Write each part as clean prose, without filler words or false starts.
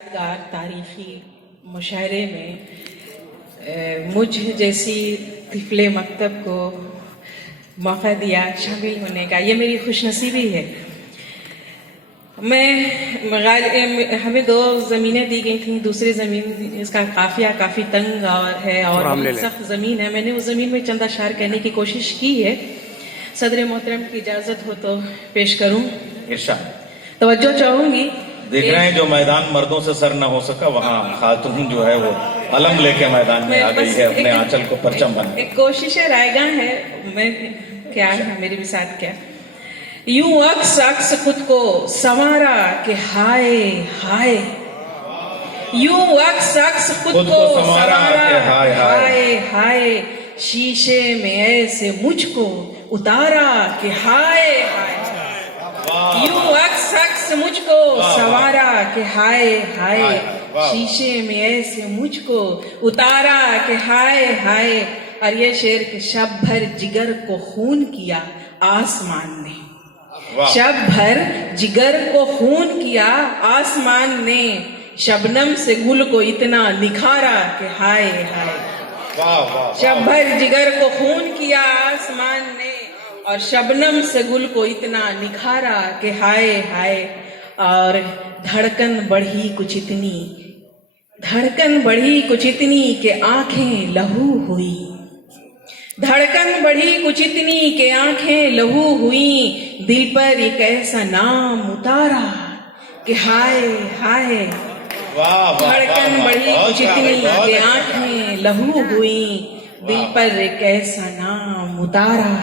यादगार तारीखी मुशायरे में मुझ जैसी तिफले मकतब को मौका दिया शामिल होने का, ये मेरी खुशनसीबी है। हमें 2 ज़मीनें दी गई थी। दूसरी ज़मीन इसका काफिया काफ़ी तंग और सख्त ज़मीन है। मैंने उस ज़मीन में चंद अशार कहने की कोशिश की है। सदर मोहतरम की इजाज़त हो तो पेश करूं। इरशाद। तवज्जो चाहूंगी। देख रहे हैं जो मैदान मर्दों से सर न हो सका, वहाँ खातून जो है वो अलम लेके मैदान में आ गई है, अपने आंचल को परचम बना। एक कोशिश रायगा है, मैं क्या है मेरे भी साथ क्या यूं अक्स अक्स खुद को संवारा के हाय हाय, यूं अक्स अक्स खुद को संवारा के हाय हाय हाय, शीशे में ऐसे मुझको उतारा के हाय हाय, यूं अक्स अक्स मुझको संवारा के हाय हाय, शीशे में ऐसे मुझको उतारा के हाय हाय। और ये शेर के शब भर जिगर को खून किया आसमान ने, शब भर जिगर को खून किया आसमान ने, शबनम से गुल को इतना निखारा के हाय हाय। शब भर जिगर को खून किया आसमान ने और शबनम से गुल को इतना निखारा के हाय हाय। और धड़कन बढ़ी कुछ इतनी के आंखें लहू हुई, धड़कन बढ़ी कुछ इतनी के आंखें लहू हुई, दिल पर एक ऐसा नाम उतारा कि हाय हाय। धड़कन बढ़ी कुछ इतनी के आंखें लहू हुई, दिल पर एक ऐसा नाम उतारा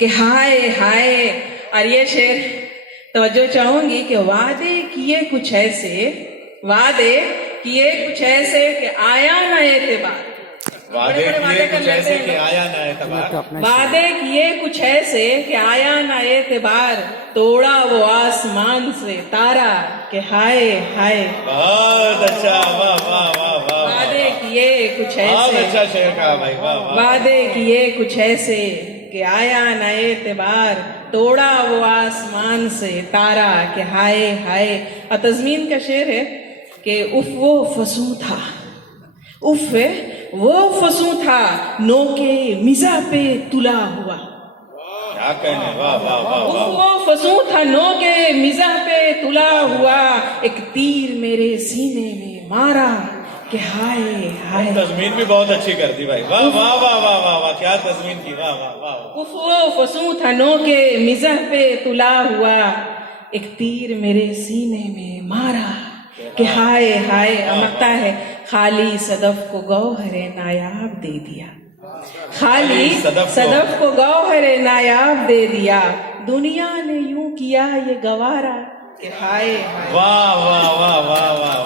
कि हाय हाय। और ये शेर तवज्जो चाहूंगी कि वादे किए कुछ ऐसे कि आया ना एतबार, वादे किए कुछ ऐसे कि आया ना एतबार, वादे किए कुछ ऐसे कि आया ना एतबार, तोड़ा वो आसमान से तारा के हाय हाय। बहुत अच्छा, वाह वाह वाह वाह। वादे किए कुछ बहुत ऐसे, अच्छा शेर कहा भाई, वाह वाह। वादे किए कुछ ऐसे कि आया न एतबार, तोड़ा वो आसमान से तारा के हाय हाय। और तज़मीन का शेर है कि उफ वो फसूं था नोके मिज़ा पे तुला हुआ, क्या कहने, वाह वाह वाह। उफ वो फसूं था नोके मिज़ा पे तुला हुआ, एक तीर मेरे सीने में मारा कि हाय हाय। तज़मीन भी बहुत अच्छी कर दी भाई, वाह वाह वाह वाह वाह वाह, क्या तज़मीन की, वाह वाह वाह। उफ वो फसूं था नोके मिज़ा पे तुला हुआ, एक तीर मेरे सीने में मारा कि हाय हाय। अमरता है खाली सदफ को गौहरे नायाब दे दिया, खाली सदफ को गौहरे नायाब दे दिया, दुनिया ने यूं किया ये गवारा कि हाय हाय। वाह वाह वाह वाह वाह।